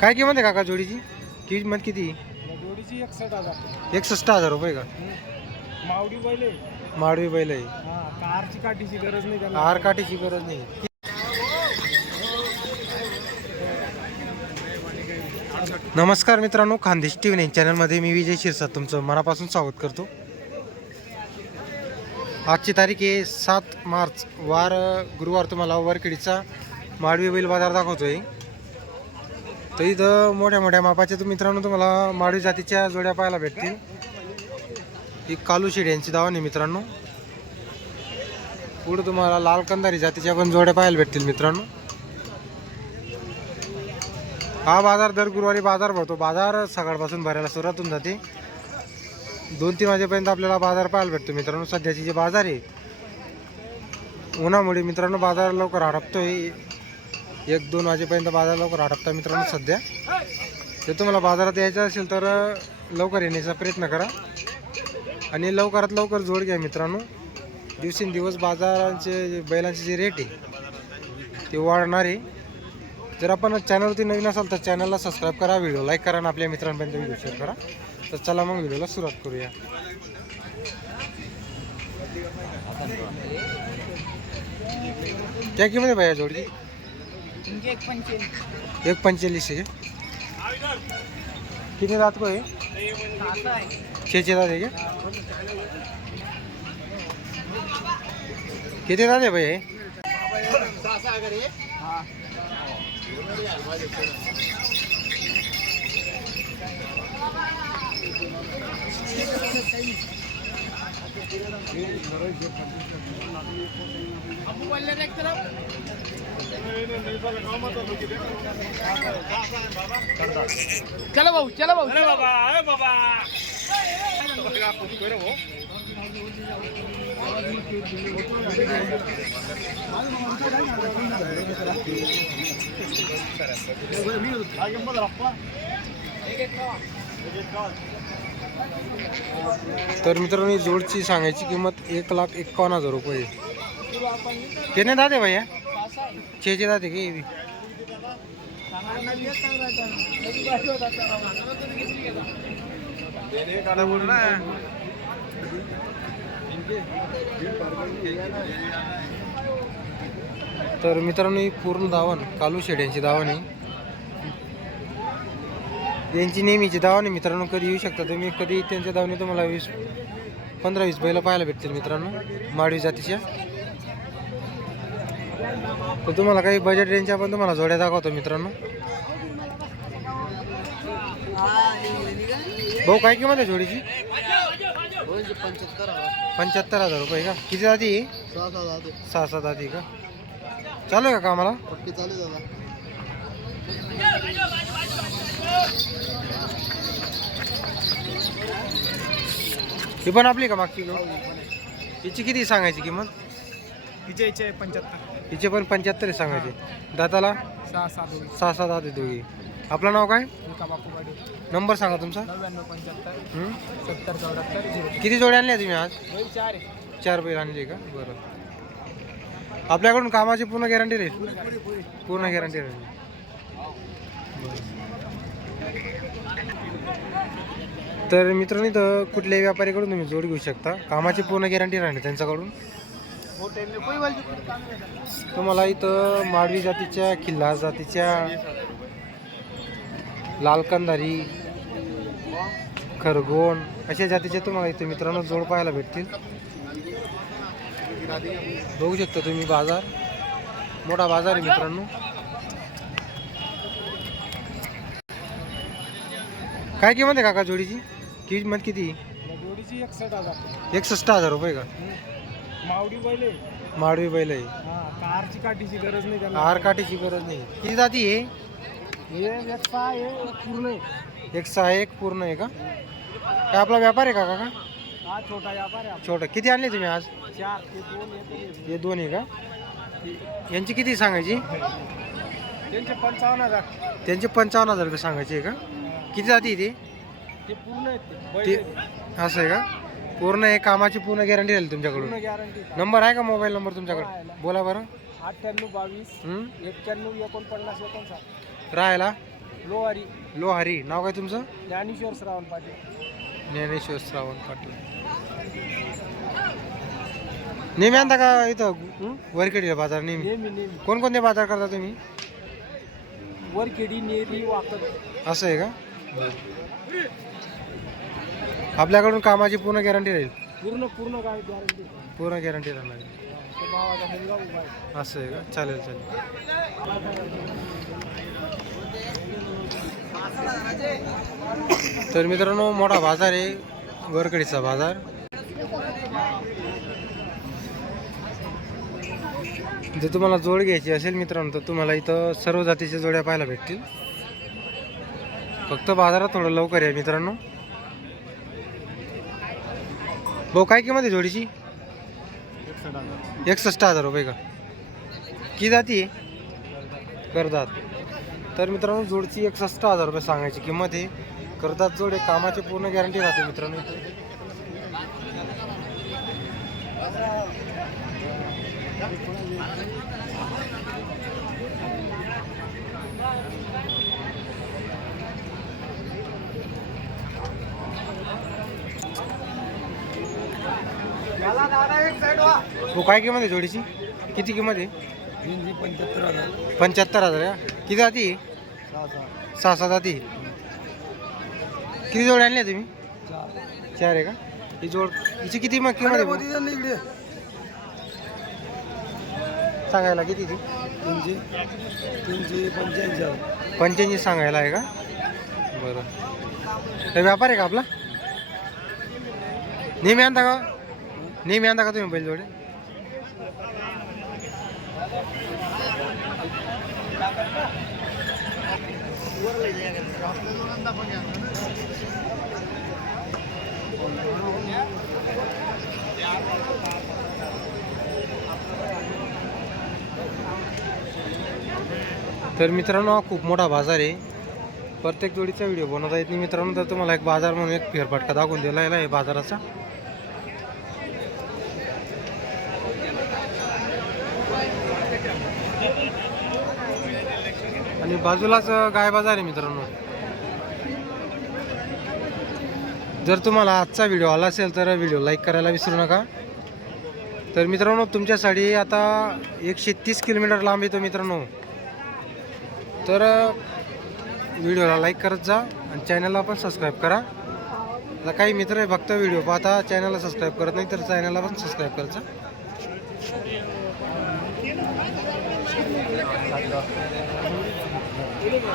काय किंमत आहे काका जोडीची? किंमत किती? या जोडीची एकसठ हजार. एकसष्ट हजार रुपये का? मावडी बैले माडवी बैल आहे. हा कारची काठीची गरज नाही त्याला. आर काठीची गरज नाही. नमस्कार मित्रांनो खानदेश टी व्ही चॅनलमध्ये मी विजय शिरसाट तुमचं मनापासून स्वागत करतो. आजची तारीख आहे सात मार्च. वार गुरुवार तुम्हाला वरखेडीचा माडवी बैल बाजार दाखवतोय. तर इथं मोठ्या मोठ्या मापाच्या तर मित्रांनो तुम्हाला माडवी जातीच्या जोड्या पाहायला भेटतील. ही कालू शेड यांची दावा नाही मित्रांनो. पुढे तुम्हाला लाल कंदारी जातीच्या पण जोड्या पाहायला भेटतील मित्रांनो. हा बाजार दर गुरुवारी बाजार भरतो. बाजार सकाळपासून भरायला सुरुवात होऊन जाते. दोन तीन वाजेपर्यंत आपल्याला बाजार पाहायला भेटतो मित्रांनो. सध्याची जे बाजार आहे उन्हामुळे मित्रांनो बाजार लवकर हडपतोय. एक दोन वाजेपर्यंत बाजार लवकर हडपता मित्रांनो सध्या. जर तुम्हाला बाजारात यायचं असेल तर लवकर येण्याचा प्रयत्न करा. आणि लवकरात लवकर जोड घ्या मित्रांनो. दिवसेंदिवस बाजारांचे जे बैलांचे जे रेट आहे ते वाढणार आहे. जर आपण चॅनलवरती नवीन असाल तर चॅनलला सबस्क्राईब करा व्हिडिओ लाईक करा आणि आपल्या मित्रांपर्यंत व्हिडिओ शेअर करा. तर चला मग व्हिडिओला सुरुवात करूया. क्या किंमत आहे भैया एक पंचेचाळीस आहे? किती रात को आहे छे रात आहे का किती रात आहे भैया हे? चला भाऊ चला भाऊ अरे बाबा अरे बाबा. तर मित्रांनो जोडची सांगायची किंमत एक लाख एकावन्न हजार रुपये ते नाही दादे भैया. छे छे दादे की तर मित्रांनो ही पूर्ण धावण कालू शेड यांची धावण आहे. यांची नेहमीची धावण आहे मित्रांनो कधी येऊ शकता तुम्ही कधी त्यांच्या धावणे तुम्हाला वीस पंधरा वीस बैल पाहायला भेटतील मित्रांनो माडवी जातीच्या. तर तुम्हाला काही बजेट रेंजच्या पण तुम्हाला जोड्या दाखवतो मित्रांनो. भाऊ काय किंमत आहे जोडीची? पंच्याहत्तर हजार रुपये का? किती जाती सहा सात जाती का? चालू आहे का कामाला? ही पण आपली का मागची घेऊ हिची किती सांगायची किंमत? हिचे हिचे पंच्याहत्तर. हिचे पण पंच्याहत्तर आहे सांगायचे. दाताला सहा सात सहा सात आते दोघी. आपलं नाव काय? एका बापू गाडी नंबर सांगा तुमचा. नव्याण्णव पंच्याहत्तर. हं? सत्तर चौऱ्याहत्तर झिरो किती जोड्या आणल्या तुम्ही आज? बैल चार आहे. चार बैल आणली का? बरं. आपल्याकडून कामाची पूर्ण गॅरंटी राहील? पूर्ण गॅरंटी राहील. तर मित्रांनो इथं कुठल्याही व्यापारीकडून तुम्ही जोड घेऊ शकता. कामाची पूर्ण गॅरंटी राहणार त्यांच्याकडून. तुम्हाला इथं माडवी जातीच्या खिल्लार जातीच्या लालकंदारी खरगोण अशा जातीचे तुम्हाला इथे मित्रांनो जोड पाहायला भेटतील. बघू शकता तुम्ही बाजार. मोठा बाजार आहे मित्रांनो. काय किंमत आहे काका जोडीची? किंमत किती? जोडीची एकसठ हजार. एकसष्ट हजार रुपये का? मावडी बैले माडवी बैल आहे. हा कारची काठीची गरज नाही त्याला काठीची गरज नाही. किती जाती आहे हे एक सहा आहे एक पूर्ण आहे. एक सहा एक पूर्ण आहे का? काय आपला व्यापार आहे का काका? हा छोटा व्यापार आहे छोटा. किती आणले तुम्ही आज? आपला. चार ते दोन येते. हे दोन आहे का? यांची किती सांगायची? त्यांचे पंचावन्न हजार. त्यांचे पंचावन्न हजार रुपये सांगायचे आहे का? किती जाती आहे ते? पूर्ण आहेत ते. ते बैल ते असं आहे का? पूर्ण आहे कामाची पूर्ण गॅरंटी राहील तुमच्याकडून? पूर्ण गॅरंटी नंबर आहे का मोबाईल नंबर तुमच्याकडे? बोला बरं. अठ्ठ्याण्णव बावीस हं? एक्क्याण्णव एकोणपन्नास एकोणसाठ. राहायला लोहारी. लोहारी. नाव काय तुमचं? ज्ञानेश्वर श्रावण पाटील. ज्ञानेश्वर श्रावण पाटील. नेहमी आणता का इथं? हं? वरखेडीला बाजार नेहमी? नेहमी नेहमी. कोणकोणते बाजार करता तुम्ही? वरखेडी नेरी वाकड. असं आहे का? आपल्याकडून कामाची पूर्ण गॅरंटी राहील? पूर्ण पूर्ण काय गॅरंटी पूर्ण गॅरंटी राहणार आहे. असं आहे का? चालेल चालेल. तर मित्रांनो मोठा बाजार आहे वरकडीचा बाजार. जर तुम्हाला जोड घ्यायची असेल मित्रांनो तर तुम्हाला इथं सर्व जातीच्या जोड्या पाहायला भेटतील. फक्त बाजारात थोडं लवकर आहे मित्रांनो. भाऊ काय किंमत आहे जोडीची? एकसष्ट हजार. रुपये का? किती जाती? आहे करदात. तर मित्रांनो जोडची एकसष्ट हजार रुपये सांगायची किंमत आहे. करदात जोड आहे कामाची पूर्ण गॅरंटी राहते मित्रांनो. हो काय किंमत आहे जोडीची? किती किंमत आहे? पंच्याहत्तर हजार पंच्याहत्तर हजार का? किती जाती आहे? सहा सहा जाती किती जोड आणल्या तुम्ही? चार आहे का? ही जोड हिची किती मग किंमत आहे? सांगायला किती ती? तीनशे तीनशे पंच्याऐंशी पंच्याऐंशी सांगायला आहे का? बरं. व्यापार आहे का आपला? नेहमी आणता का? नेहमी आणता का तुम्ही बैल तर मित्रांनो हा खूप मोठा बाजार आहे. प्रत्येक जोडीचा व्हिडिओ बनवता येत नाही मित्रांनो. तर तुम्हाला एक बाजार म्हणून एक फेरफटका दाखवून दिला आहे बाजाराचा. आणि बाजूलाच गाय बाजार आहे मित्रांनो. जर तुम्हाला आजचा व्हिडिओ आला असेल तर व्हिडिओ लाईक करायला विसरू नका. तर मित्रांनो तुमच्यासाठी आता एकशे तीस किलोमीटर लांब येतो मित्रांनो. तर व्हिडिओला लाईक करत जा आणि चॅनलला पण सबस्क्राईब करा. आता काही मित्र आहे फक्त व्हिडिओ पाहता चॅनलला सबस्क्राईब करत नाही तर चॅनलला पण सबस्क्राईब करत जा. Öyle mi?